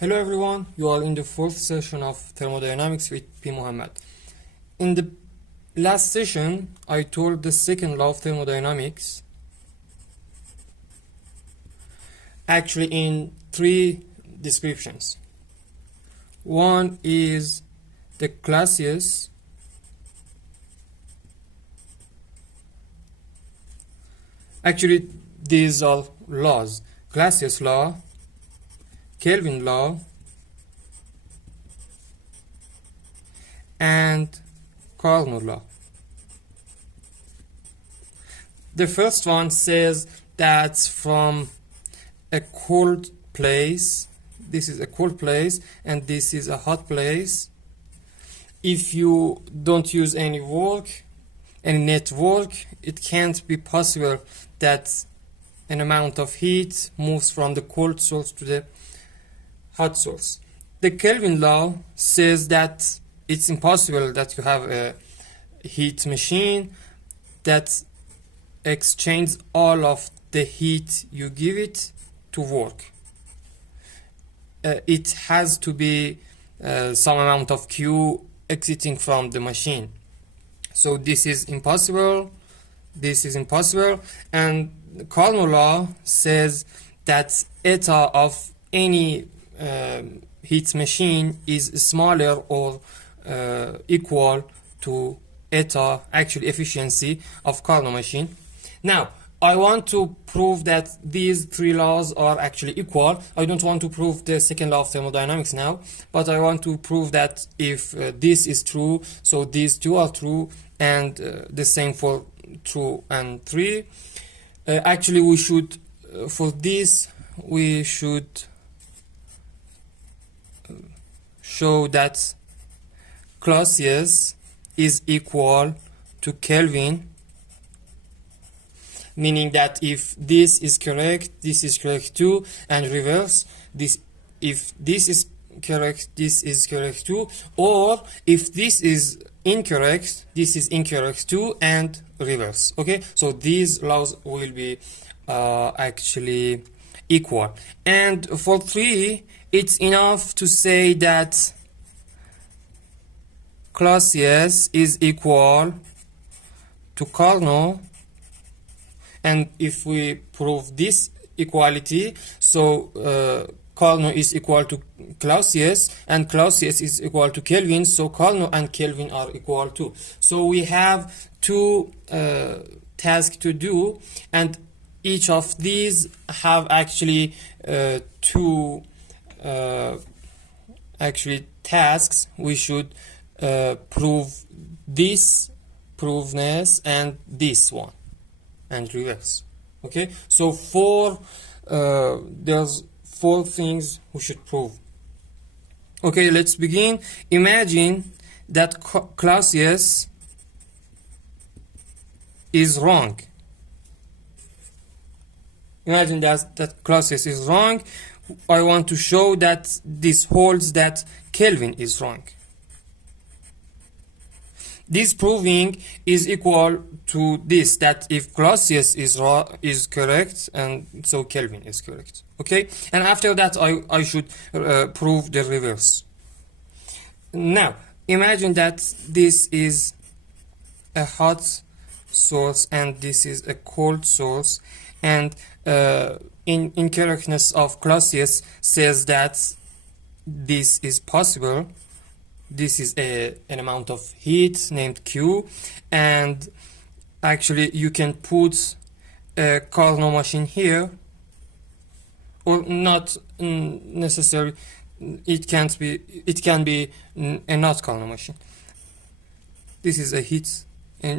Hello everyone, you are in the fourth session of thermodynamics with P. Mohammed. In the last session, I told the second law of thermodynamics actually in three descriptions. One is the Clausius, actually these are laws: Clausius law, Kelvin law, and Carnot law. The first one says that from a cold place, this is a cold place and this is a hot place, if you don't use any net work, it can't be possible that an amount of heat moves from the cold source to the hot source. The Kelvin law says that it's impossible that you have a heat machine that exchanges all of the heat you give it to work. It has to be some amount of Q exiting from the machine. So this is impossible, and Carnot law says that eta of any heat machine is smaller or equal to eta actual efficiency of Carnot machine. Now I want to prove that these three laws are actually equal. I don't want to prove the second law of thermodynamics now, but I want to prove that if this is true, so these two are true, and the same for 2 and 3. Actually we should for this we should show that Clausius is equal to Kelvin, meaning that if this is correct too, and reverse this, if this is correct too, or if this is incorrect too, and reverse. Okay, so these laws will be actually equal. And for 3, it's enough to say that Clausius is equal to Carnot, and if we prove this equality, so Carnot is equal to Clausius and Clausius is equal to Kelvin, so Carnot and Kelvin are equal too. So we have two tasks to do, and each of these have actually two tasks. We should prove this proveness and this one, and reverse. Okay, so there's 4 things we should prove. Okay, let's begin. Imagine that Clausius is wrong. Imagine that Clausius is wrong. I want to show that this holds that Kelvin is wrong. This proving is equal to this, that if Clausius is correct, and so Kelvin is correct. Okay, and after that I should prove the reverse. Now imagine that this is a hot source and this is a cold source, and incorrectness of Clausius says that this is possible. This is an amount of heat named Q, and actually you can put a Carnot machine here, or not necessarily. It can be a not Carnot machine. This is a heat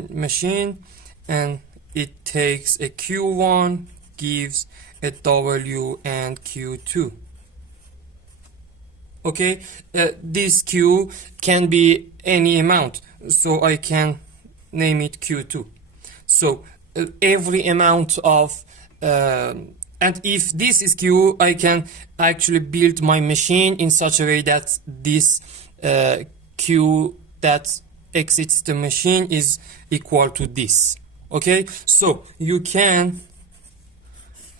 machine, and it takes a Q1, gives a W and Q2. Okay, this Q can be any amount, so I can name it Q2. So every amount of and if this is Q, I can actually build my machine in such a way that this Q that exits the machine is equal to this. Okay, so you can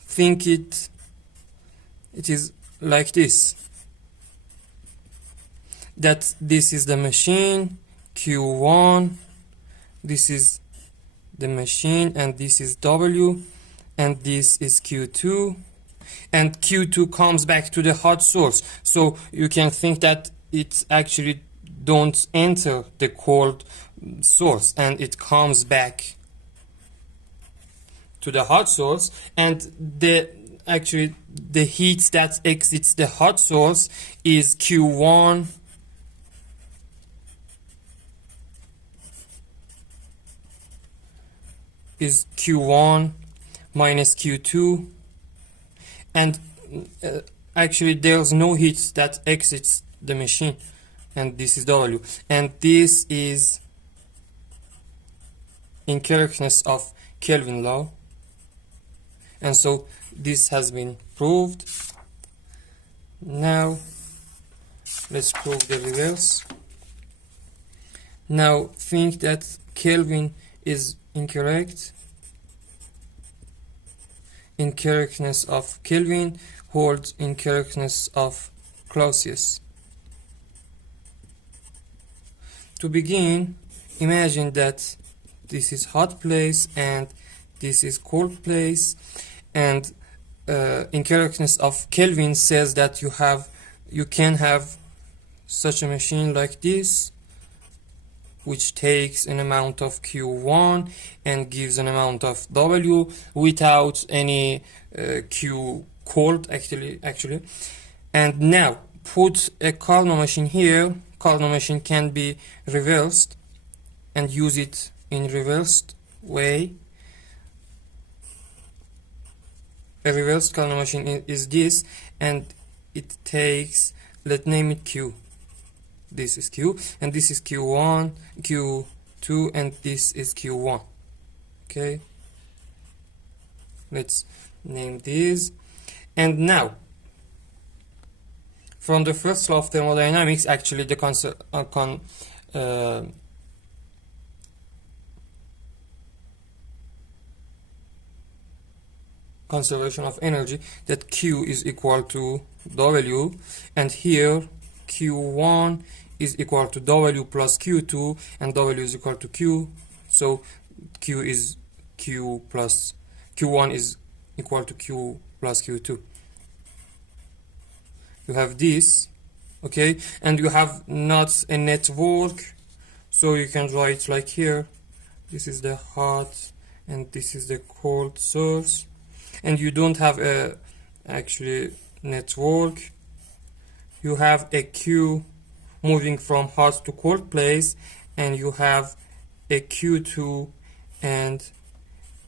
think it is like this. that this is the machine, Q1, this is the machine, and this is W, and this is Q2, and Q2 comes back to the hot source. So you can think that it actually don't enter the cold source, and it comes back to the hot source, and the heat that exits the hot source is Q1 minus Q2, and actually there's no heat that exits the machine, and this is W, and this is incorrectness of Kelvin law, and so this has been proved. Now let's prove the reverse. Now think that Kelvin is incorrect. Incorrectness of Kelvin holds incorrectness of Clausius. To begin, imagine that this is hot place and this is cold place, and incorrectness of Kelvin says that you can have such a machine like this, which takes an amount of Q1 and gives an amount of W without any Q cold actually. And now put a Carnot machine here. Carnot machine can be reversed and use it in reversed way. A reversed Carnot machine is this, and it takes, let's name it Q. This is Q, and this is Q1, Q2, and this is Q1. Okay, let's name these. And now, from the first law of thermodynamics, actually the conservation of energy, that Q is equal to W, and here Q1 is equal to W plus Q2, and W is equal to Q, so Q is Q plus Q1 is equal to Q plus Q2. You have this, okay, and you have not a network, so you can write like here, this is the hot and this is the cold source, and you don't have a actually network. You have a Q moving from hot to cold place, and you have a Q2 and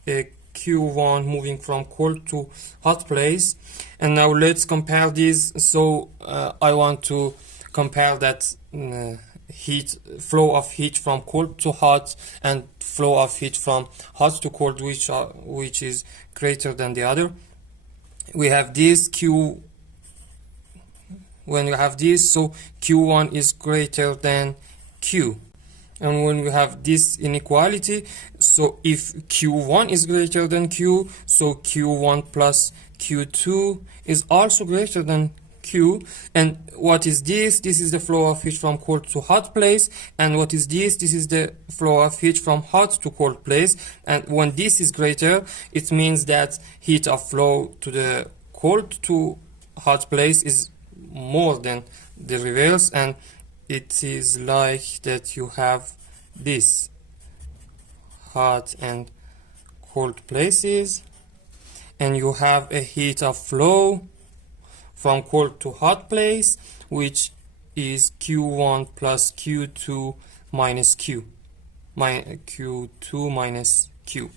a Q1 moving from cold to hot place. And now let's compare these. So I want to compare that flow of heat from cold to hot and flow of heat from hot to cold, which is greater than the other. We have this Q. When you have this, so Q1 is greater than Q. And when we have this inequality, so if Q1 is greater than Q, so Q1 plus Q2 is also greater than Q. And what is this? This is the flow of heat from cold to hot place. And what is this? This is the flow of heat from hot to cold place. And when this is greater, it means that heat of flow to the cold to hot place is more than the reverse, and it is like that you have this hot and cold places, and you have a heat of flow from cold to hot place, which is Q1 plus Q2 minus Q, Q2 minus Q.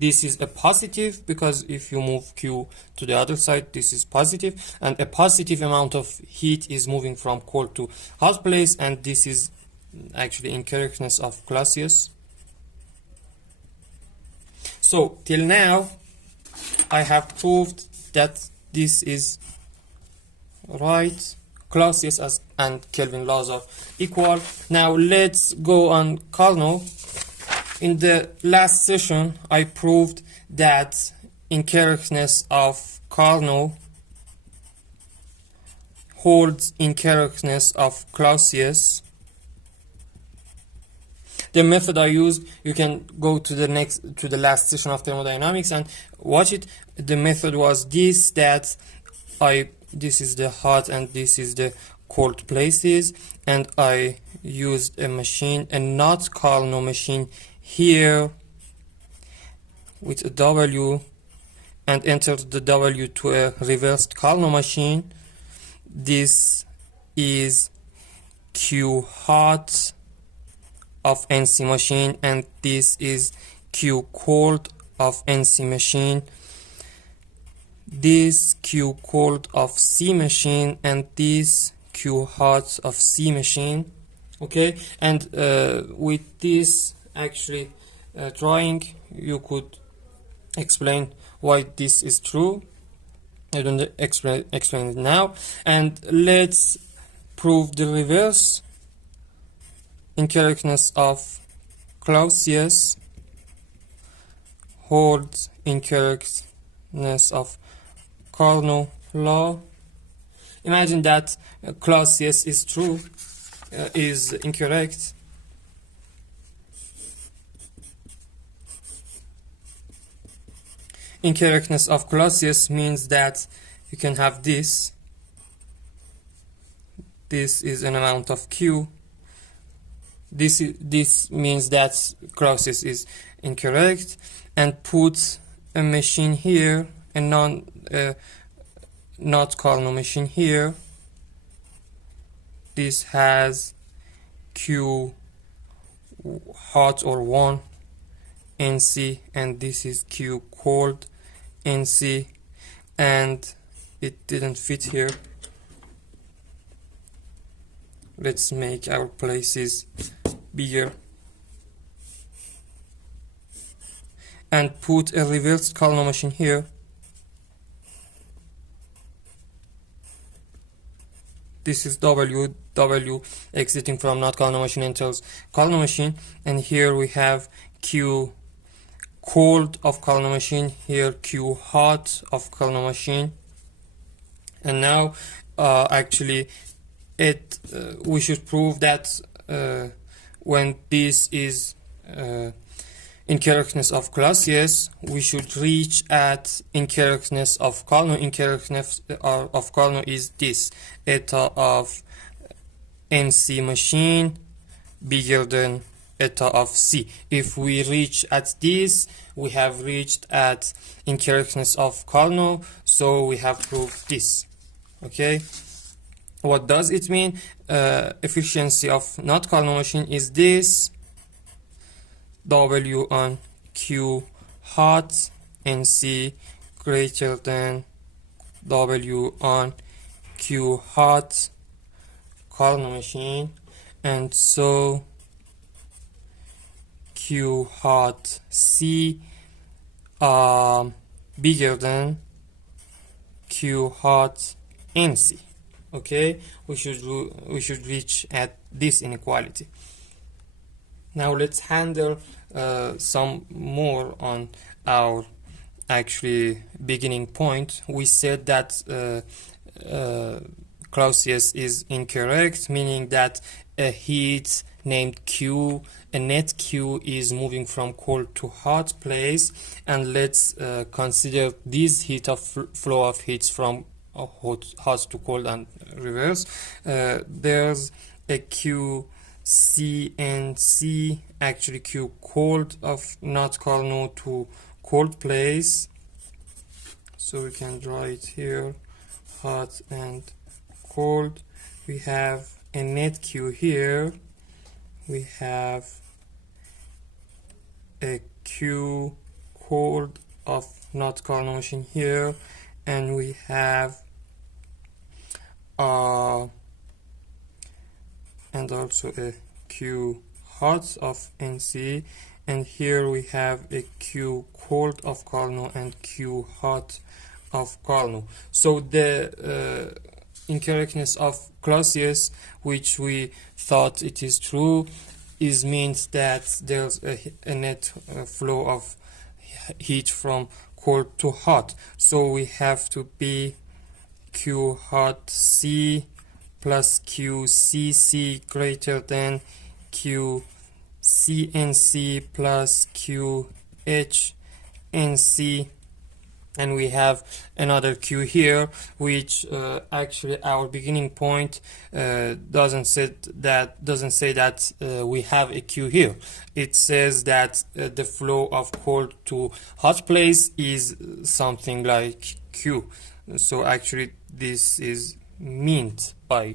This is a positive, because if you move Q to the other side, this is positive, and a positive amount of heat is moving from cold to hot place, and this is actually incorrectness of Clausius. So till now I have proved that this is right. Clausius and Kelvin laws are equal. Now let's go on Carnot. In the last session, I proved that incorrectness of Carnot holds incorrectness of Clausius. The method I used, you can go to the last session of thermodynamics and watch it. The method was this, that this is the hot and this is the cold places, and I used a machine, a not Carnot machine here with a W, and entered the W to a reversed Carnot machine. This is Q hot of NC machine, and this is Q cold of NC machine. This Q cold of C machine, and this Q hot of C machine. Okay, and with this actually drawing, you could explain why this is true. I don't explain it now, and let's prove the reverse. Incorrectness of Clausius holds incorrectness of Carnot law. Imagine that Clausius is true, is incorrect. Incorrectness of Clausius means that you can have this. This is an amount of Q. This means that Clausius is incorrect, and put a machine here, a not Carnot machine here. This has Q hot or 1 NC, and this is Q cold NC, and it didn't fit here. Let's make our places bigger and put a reversed Carnot machine here. This is W exiting from not Carnot machine enters Carnot machine, and here we have Q cold of Carnot machine, here Q hot of Carnot machine. And now actually we should prove that when this is incorrectness of Clausius, we should reach at incorrectness of Carnot. Incorrectness of Carnot is this, eta of NC machine bigger than eta of C. If we reach at this, we have reached at incorrectness of Carnot, so we have proved this. Okay, what does it mean? Efficiency of not Carnot machine is this, W on Q hot NC greater than W on Q hot Carnot machine, and so Q hot C bigger than Q hot NC. Okay, we should reach at this inequality. Now let's handle some more on our actually beginning point. We said that Clausius is incorrect, meaning that a heat named Q, a net Q, is moving from cold to hot place. And let's consider this heat of flow of heats from hot to cold and reverse. There's a Q C and C, actually Q cold of not Carnot to cold place. So we can draw it here, hot and cold. We have a net Q here. We have a Q cold of not Carnot machine here, and we have and also a Q hot of NC, and here we have a Q cold of Carnot and Q hot of Carnot. So the incorrectness of Clausius, which we thought it is true, means that there's a net flow of heat from cold to hot. So we have to be Q hot C plus QCC greater than QCNC plus QHNC, and we have another Q here, which actually our beginning point doesn't say that we have a Q here. It says that the flow of cold to hot place is something like Q. So actually this is meant by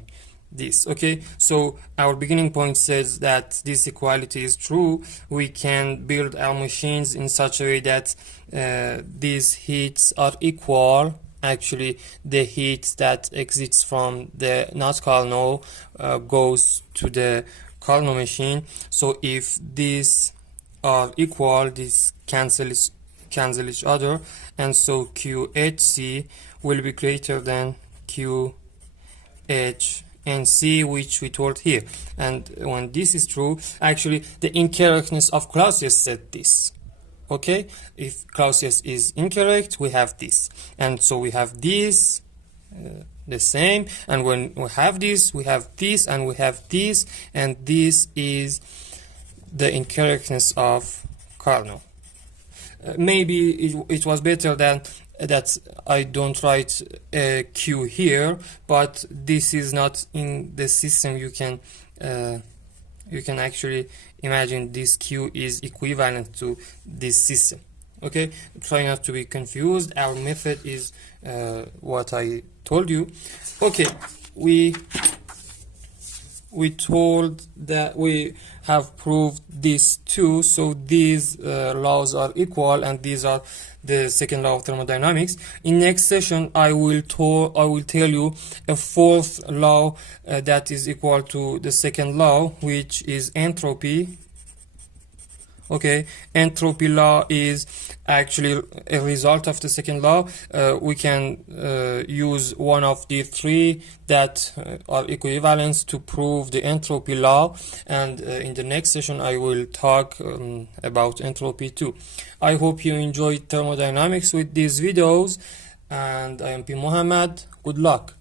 this. Okay, so our beginning point says that this equality is true. We can build our machines in such a way that these heats are equal. Actually, the heat that exits from the not Carnot goes to the Carnot machine. So if these are equal, these cancel each other, and so QHC will be greater than QHNC, which we told here. And when this is true, actually the incorrectness of Clausius said this. Okay, if Clausius is incorrect, we have this, and so we have this the same, and when we have this, we have this, and we have this, and this is the incorrectness of Carnot. Maybe it was better than that I don't write a Q here, but this is not in the system. You can actually imagine this Q is equivalent to this system. Okay, try not to be confused. Our method is what I told you. Okay, we told that we have proved these two, so these laws are equal, and these are the second law of thermodynamics. In next session, I will tell you a fourth law that is equal to the second law, which is entropy. Okay, entropy law is actually a result of the second law. We can use one of the three that are equivalents to prove the entropy law, and in the next session I will talk about entropy too. I hope you enjoyed thermodynamics with these videos, and I am P. Mohammed. Good luck.